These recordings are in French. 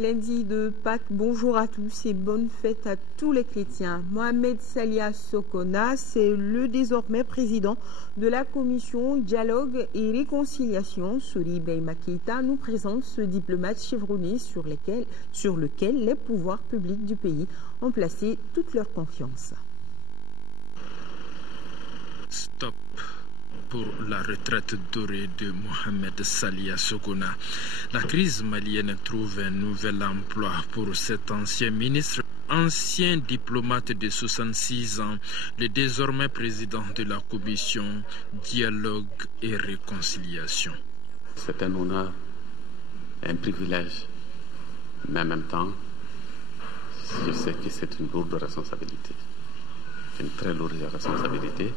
Lundi de Pâques, bonjour à tous et bonne fête à tous les chrétiens. Mohamed Salia Sokona, c'est le désormais président de la commission Dialogue et Réconciliation. Sori Ibrahima Keïta nous présente ce diplomate chevronné sur lequel les pouvoirs publics du pays ont placé toute leur confiance. Stop pour la retraite dorée de Mohamed Salia Sokona. La crise malienne trouve un nouvel emploi pour cet ancien ministre, ancien diplomate de 66 ans, le désormais président de la commission Dialogue et Réconciliation. C'est un honneur, un privilège, mais en même temps, je sais que c'est une lourde responsabilité, une très lourde responsabilité.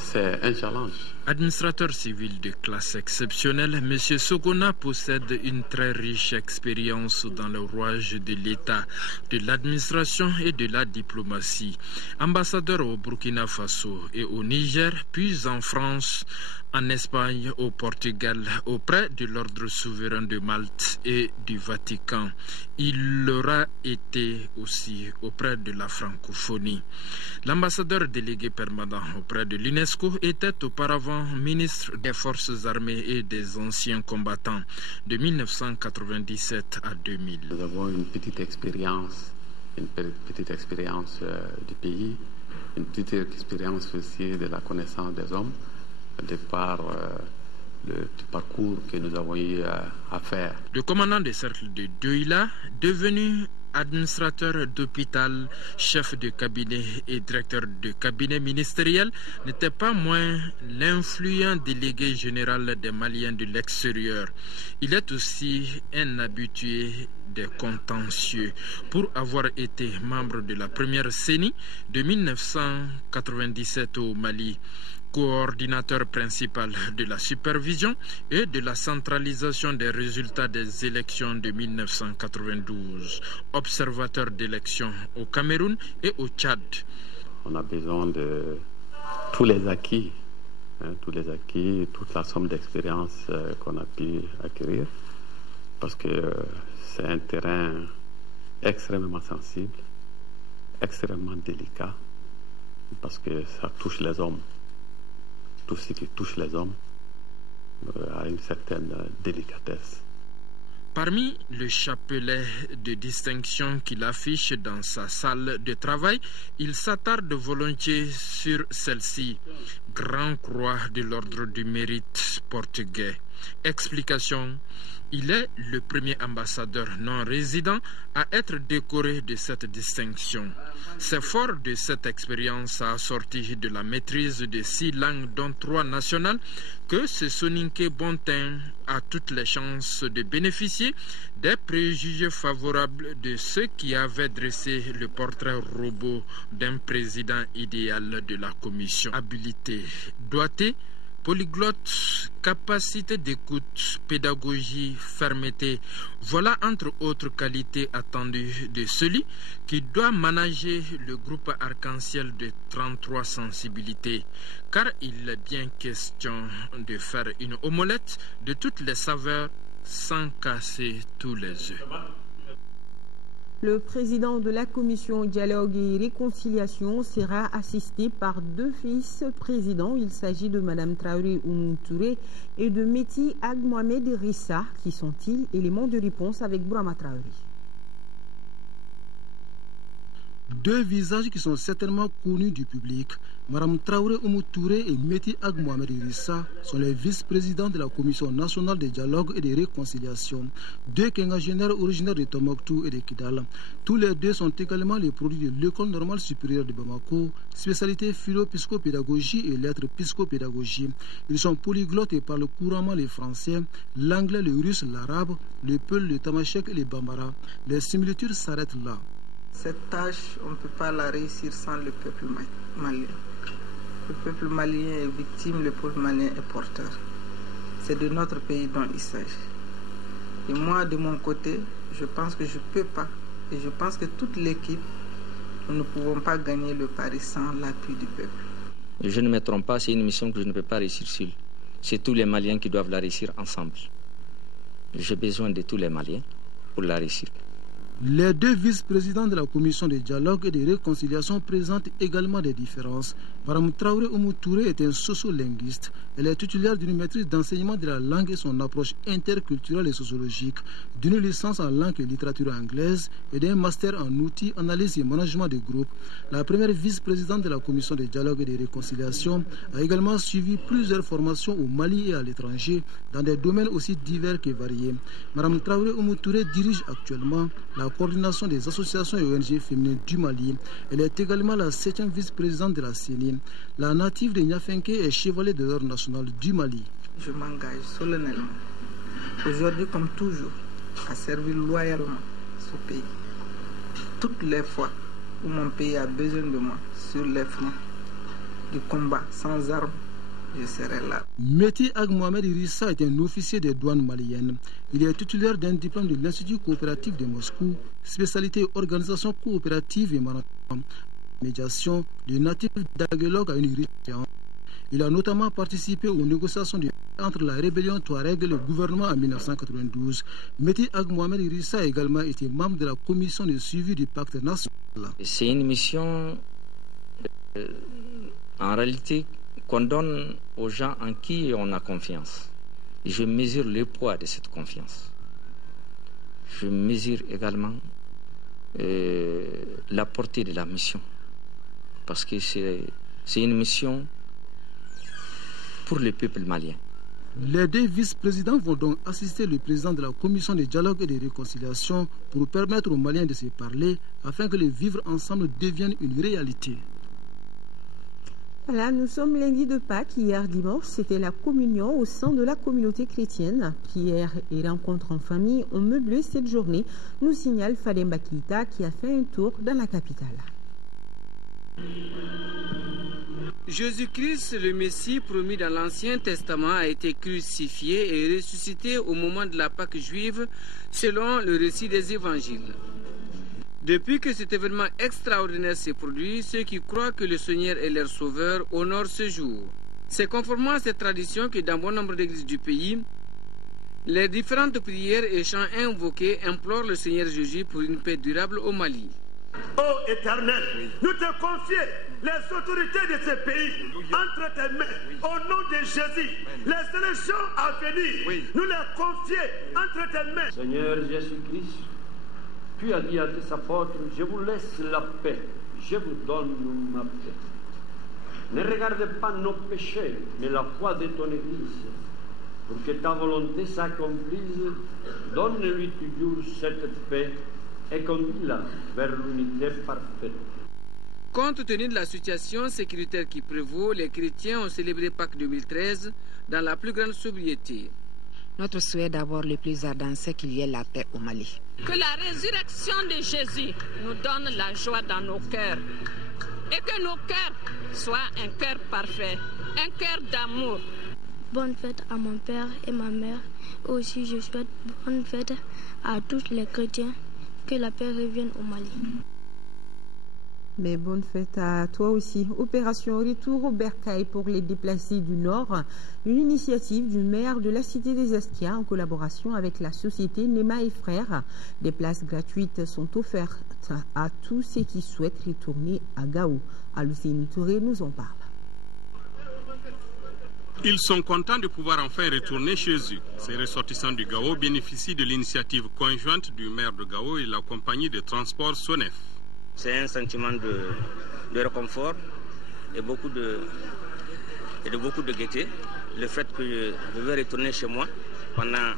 C'est un challenge. Administrateur civil de classe exceptionnelle, M. Sokona possède une très riche expérience dans le rouage de l'État, de l'administration et de la diplomatie. Ambassadeur au Burkina Faso et au Niger, puis en France, en Espagne, au Portugal, auprès de l'ordre souverain de Malte et du Vatican. Il l'aura été aussi auprès de la francophonie. L'ambassadeur délégué permanent auprès de l'UNESCO était auparavant ministre des Forces armées et des anciens combattants de 1997 à 2000. Nous avons une petite expérience du pays, une petite expérience aussi de la connaissance des hommes, de par le parcours que nous avons eu à faire. Le commandant des cercles de Douila, devenu administrateur d'hôpital, chef de cabinet et directeur de cabinet ministériel, n'était pas moins l'influent délégué général des Maliens de l'extérieur. Il est aussi un habitué des contentieux pour avoir été membre de la première CENI de 1997 au Mali, coordinateur principal de la supervision et de la centralisation des résultats des élections de 1992, observateur d'élections au Cameroun et au Tchad. On a besoin de tous les acquis, toute la somme d'expérience qu'on a pu acquérir, parce que c'est un terrain extrêmement sensible, extrêmement délicat, parce que ça touche les hommes. Tout ce qui touche les hommes a une certaine délicatesse. Parmi le chapelet de distinction qu'il affiche dans sa salle de travail, il s'attarde volontiers sur celle-ci, Grand Croix de l'Ordre du Mérite portugais. Explication: il est le premier ambassadeur non résident à être décoré de cette distinction. C'est fort de cette expérience assortie de la maîtrise de 6 langues dont 3 nationales que ce Soninké Bontin a toutes les chances de bénéficier des préjugés favorables de ceux qui avaient dressé le portrait robot d'un président idéal de la commission. Habilité, doigté, polyglotte, capacité d'écoute, pédagogie, fermeté, voilà entre autres qualités attendues de celui qui doit manager le groupe arc-en-ciel de 33 sensibilités, car il est bien question de faire une omelette de toutes les saveurs sans casser tous les œufs. Le président de la commission Dialogue et Réconciliation sera assisté par 2 vice-présidents. Il s'agit de Mme Traoré Oumou Touré et de Meti Ag Mohamed Rissa. Qui sont-ils? Éléments de réponse avec Bourama Traoré. 2 visages qui sont certainement connus du public. Mme Traoré Oumou Touré et Meti Ag Mohamed Rissa sont les vice-présidents de la Commission nationale de dialogue et de réconciliation. 2 quinquagénaires originaires de Tombouctou et de Kidal. Tous les 2 sont également les produits de l'École normale supérieure de Bamako, spécialité philo-psychopédagogie et lettres psychopédagogie. Ils sont polyglottes et parlent couramment le français, l'anglais, le russe, l'arabe, le peul, le tamashek et le bambara. Les similitudes s'arrêtent là. Cette tâche, on ne peut pas la réussir sans le peuple malien. Le peuple malien est victime, le peuple malien est porteur. C'est de notre pays dont il s'agit. Et moi, de mon côté, je pense que je ne peux pas. Et je pense que toute l'équipe, nous ne pouvons pas gagner le pari sans l'appui du peuple. Je ne me trompe pas, c'est une mission que je ne peux pas réussir seul. C'est tous les Maliens qui doivent la réussir ensemble. J'ai besoin de tous les Maliens pour la réussir. Les deux vice-présidents de la commission de dialogue et de réconciliation présentent également des différences. Mme Traoré Oumou Touré est un sociolinguiste. Elle est titulaire d'une maîtrise d'enseignement de la langue et son approche interculturelle et sociologique, d'une licence en langue et littérature anglaise et d'un master en outils, analyse et management de groupe. La première vice-présidente de la commission de dialogue et de réconciliation a également suivi plusieurs formations au Mali et à l'étranger dans des domaines aussi divers que variés. Mme Traoré Oumou Touré dirige actuellement la coordination des associations et ONG féminines du Mali. Elle est également la 7e vice-présidente de la CENI. La native de Niafenke est chevalier de l'ordre national du Mali. Je m'engage solennellement, aujourd'hui comme toujours, à servir loyalement ce pays. Toutes les fois où mon pays a besoin de moi, sur les fronts du combat sans armes, je serai là. Meti Ag Mohamed Irissa est un officier des douanes maliennes. Il est titulaire d'un diplôme de l'Institut coopératif de Moscou, spécialité organisation coopérative et management. Médiation, le natif d'Aguelog a une riche expérience. Il a notamment participé aux négociations entre la rébellion Touareg et le gouvernement en 1992. Meti Ag Mohamed Irissa a également été membre de la commission de suivi du pacte national. C'est une mission en réalité qu'on donne aux gens en qui on a confiance. Et je mesure le poids de cette confiance. Je mesure également la portée de la mission. Parce que c'est une mission pour le peuple malien. Les deux vice-présidents vont donc assister le président de la commission de dialogue et de réconciliation pour permettre aux Maliens de se parler afin que le vivre ensemble devienne une réalité. Voilà, nous sommes lundi de Pâques. Hier dimanche, c'était la communion au sein de la communauté chrétienne. Prières et rencontres en famille ont meublé cette journée, nous signale Fadem Bakita qui a fait un tour dans la capitale. Jésus-Christ, le Messie promis dans l'Ancien Testament, a été crucifié et ressuscité au moment de la Pâque juive, selon le récit des évangiles. Depuis que cet événement extraordinaire s'est produit, ceux qui croient que le Seigneur est leur sauveur honorent ce jour. C'est conformément à cette tradition que dans bon nombre d'églises du pays, les différentes prières et chants invoqués implorent le Seigneur Jésus pour une paix durable au Mali. Ô Éternel, nous te confions les autorités de ce pays entre tes mains, au nom de Jésus. Les élections à venir, nous les confions entre tes mains. Seigneur Jésus-Christ, tu as dit à tes apôtres, je vous laisse la paix, je vous donne ma paix. Ne regarde pas nos péchés, mais la foi de ton Église. Pour que ta volonté s'accomplisse, donne-lui toujours cette paix et conduis-la vers l'unité parfaite. Compte tenu de la situation sécuritaire qui prévaut, les chrétiens ont célébré Pâques 2013 dans la plus grande sobriété. Notre souhait d'abord le plus ardent, c'est qu'il y ait la paix au Mali. Que la résurrection de Jésus nous donne la joie dans nos cœurs et que nos cœurs soient un cœur parfait, un cœur d'amour. Bonne fête à mon père et ma mère. Aussi, je souhaite bonne fête à tous les chrétiens. Que la paix revienne au Mali. Mais bonne fête à toi aussi. Opération Retour au Bercail pour les déplacés du Nord, une initiative du maire de la cité des Esquias en collaboration avec la société Nema et Frères. Des places gratuites sont offertes à tous ceux qui souhaitent retourner à Gao. Alucine Touré nous en parle. Ils sont contents de pouvoir enfin retourner chez eux. Ces ressortissants du Gao bénéficient de l'initiative conjointe du maire de Gao et la compagnie de transport Sonef. C'est un sentiment de réconfort et beaucoup de gaieté. Le fait que je vais retourner chez moi, pendant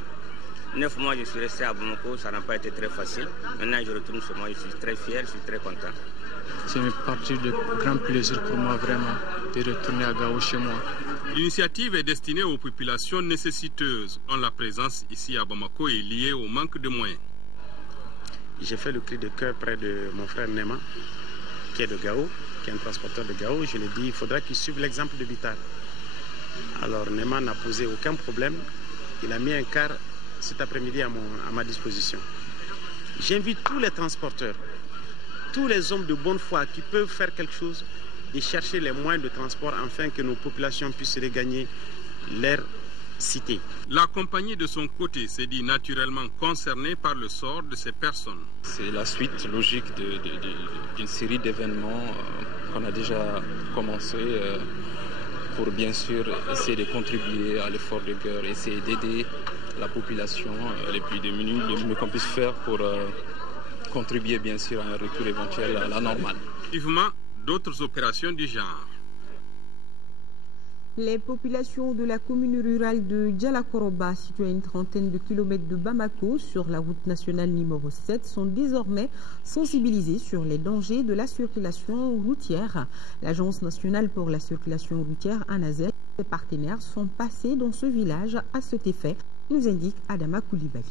9 mois je suis resté à Bamako, ça n'a pas été très facile. Maintenant je retourne chez moi, je suis très fier, je suis très content. C'est une partie de grand plaisir pour moi vraiment de retourner à Gao chez moi. L'initiative est destinée aux populations nécessiteuses dont la présence ici à Bamako est liée au manque de moyens. J'ai fait le cri de cœur près de mon frère Nema, qui est de Gao, qui est un transporteur de Gao. Je lui ai dit il faudra qu'il suive l'exemple de Bitar. Alors Nema n'a posé aucun problème. Il a mis un car cet après-midi à ma disposition. J'invite tous les transporteurs, tous les hommes de bonne foi qui peuvent faire quelque chose, de chercher les moyens de transport afin que nos populations puissent regagner leur cité. La compagnie de son côté s'est dit naturellement concernée par le sort de ces personnes. C'est la suite logique d'une série d'événements qu'on a déjà commencé pour bien sûr essayer de contribuer à l'effort de guerre, essayer d'aider la population les plus démunis, le mieux qu'on puisse faire pour contribuer bien sûr à un retour éventuel à la normale. Vivement d'autres opérations du genre. Les populations de la commune rurale de Djalakoroba, située à une trentaine de kilomètres de Bamako, sur la route nationale numéro 7, sont désormais sensibilisées sur les dangers de la circulation routière. L'Agence nationale pour la circulation routière, ANASER, et ses partenaires sont passés dans ce village à cet effet, nous indique Adama Koulibaly.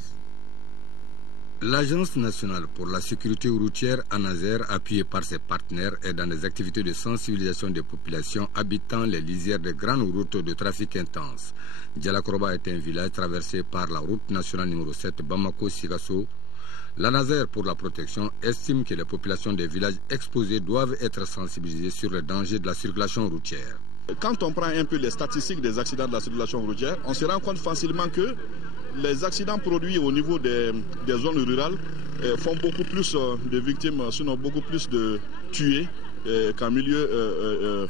L'Agence nationale pour la sécurité routière, ANASER, appuyée par ses partenaires, est dans des activités de sensibilisation des populations habitant les lisières de grandes routes de trafic intense. Djalakoroba est un village traversé par la route nationale numéro 7 Bamako-Sigasso. L'ANASER pour la protection estime que les populations des villages exposés doivent être sensibilisées sur les dangers de la circulation routière. Quand on prend un peu les statistiques des accidents de la circulation routière, on se rend compte facilement que les accidents produits au niveau des zones rurales font beaucoup plus de victimes, sinon beaucoup plus de tués qu'en milieu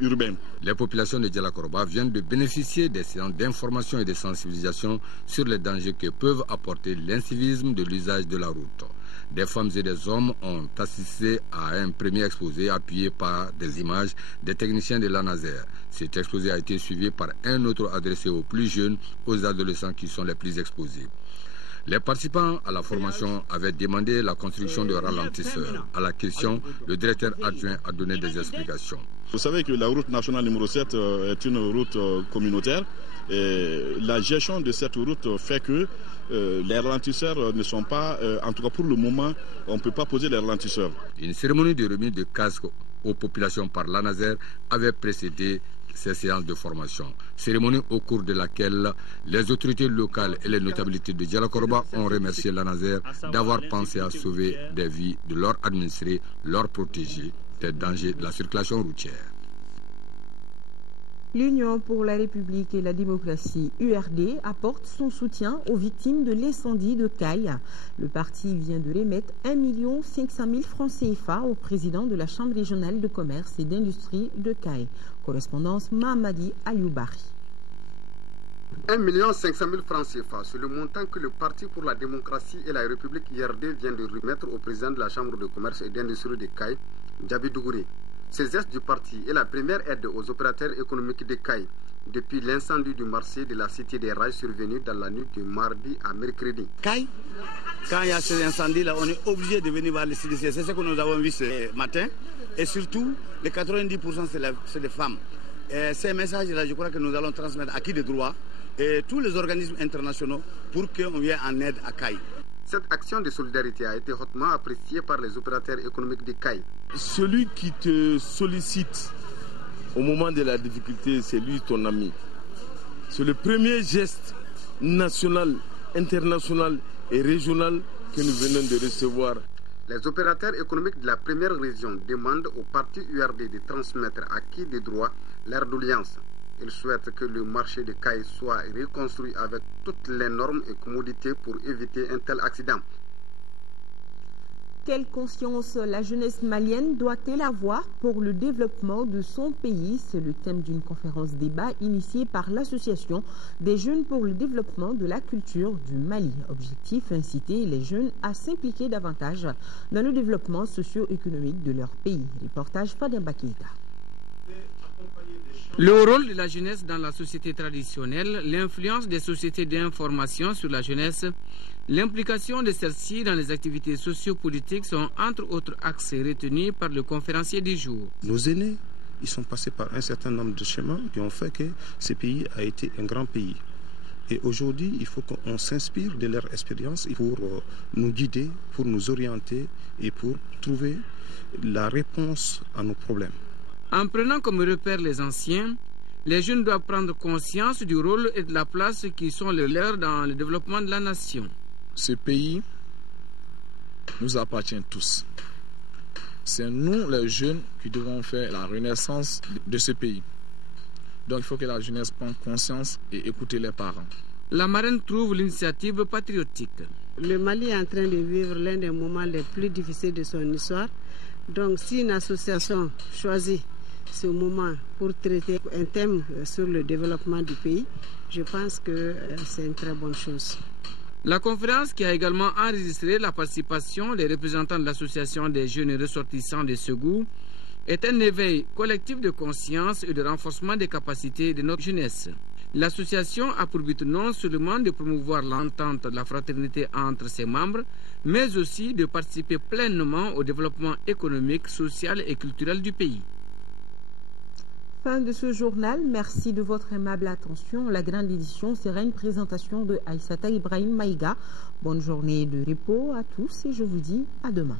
urbain. Les populations de Djalakoroba viennent de bénéficier des séances d'information et de sensibilisation sur les dangers que peuvent apporter l'incivisme de l'usage de la route. Des femmes et des hommes ont assisté à un premier exposé appuyé par des images des techniciens de l'ANASER. Cet exposé a été suivi par un autre adressé aux plus jeunes, aux adolescents qui sont les plus exposés. Les participants à la formation avaient demandé la construction de ralentisseurs. À la question, le directeur adjoint a donné des explications. Vous savez que la route nationale numéro 7 est une route communautaire. Et la gestion de cette route fait que les ralentisseurs ne sont pas, en tout cas pour le moment, on ne peut pas poser les ralentisseurs. Une cérémonie de remise de casques aux populations par l'ANASER avait précédé ces séances de formation. Cérémonie au cours de laquelle les autorités locales et les notabilités de Djalakoroba ont remercié l'ANASER d'avoir pensé à sauver des vies de leurs administrés, leurs protégés des dangers de la circulation routière. L'Union pour la République et la démocratie, URD, apporte son soutien aux victimes de l'incendie de Caille. Le parti vient de remettre 1 500 000 francs CFA au président de la Chambre régionale de commerce et d'industrie de Caille. Correspondance Mahamadi Alioubari. 1 500 000 francs CFA, c'est le montant que le Parti pour la démocratie et la République URD vient de remettre au président de la Chambre de commerce et d'industrie de Caille, Djabi Dougouré. Ces gestes du parti est la première aide aux opérateurs économiques de Caille depuis l'incendie du marché de la Cité des Rails survenu dans la nuit de mardi à mercredi. Caille, quand il y a ces incendies-là, on est obligé de venir voir les CDC. C'est ce que nous avons vu ce matin. Et surtout, les 90% c'est des femmes. Et ces messages-là, je crois que nous allons transmettre à qui de droit et tous les organismes internationaux pour qu'on vienne en aide à Caille. Cette action de solidarité a été hautement appréciée par les opérateurs économiques de Caille. Celui qui te sollicite au moment de la difficulté, c'est lui ton ami. C'est le premier geste national, international et régional que nous venons de recevoir. Les opérateurs économiques de la première région demandent au parti URD de transmettre à qui de droit leur doléance. Ils souhaitent que le marché de Caille soit reconstruit avec toutes les normes et commodités pour éviter un tel accident. Quelle conscience la jeunesse malienne doit-elle avoir pour le développement de son pays? C'est le thème d'une conférence débat initiée par l'Association des jeunes pour le développement de la culture du Mali. Objectif, inciter les jeunes à s'impliquer davantage dans le développement socio-économique de leur pays. Reportage Fademba Keita. Le rôle de la jeunesse dans la société traditionnelle, l'influence des sociétés d'information sur la jeunesse, l'implication de celle-ci dans les activités sociopolitiques sont entre autres axes retenus par le conférencier du jour. Nos aînés, ils sont passés par un certain nombre de chemins qui ont fait que ce pays a été un grand pays. Et aujourd'hui, il faut qu'on s'inspire de leur expérience pour nous guider, pour nous orienter et pour trouver la réponse à nos problèmes. En prenant comme repère les anciens, les jeunes doivent prendre conscience du rôle et de la place qui sont les leurs dans le développement de la nation. Ce pays nous appartient tous. C'est nous, les jeunes, qui devons faire la renaissance de ce pays. Donc il faut que la jeunesse prenne conscience et écoute les parents. La marraine trouve l'initiative patriotique. Le Mali est en train de vivre l'un des moments les plus difficiles de son histoire. Donc si une association choisit ce moment pour traiter un thème sur le développement du pays, je pense que c'est une très bonne chose. La conférence, qui a également enregistré la participation des représentants de l'association des jeunes ressortissants de Ségou, est un éveil collectif de conscience et de renforcement des capacités de notre jeunesse. L'association a pour but non seulement de promouvoir l'entente de la fraternité entre ses membres, mais aussi de participer pleinement au développement économique, social et culturel du pays. Fin de ce journal. Merci de votre aimable attention. La grande édition sera une présentation de Aïssata Ibrahim Maïga. Bonne journée de repos à tous et je vous dis à demain.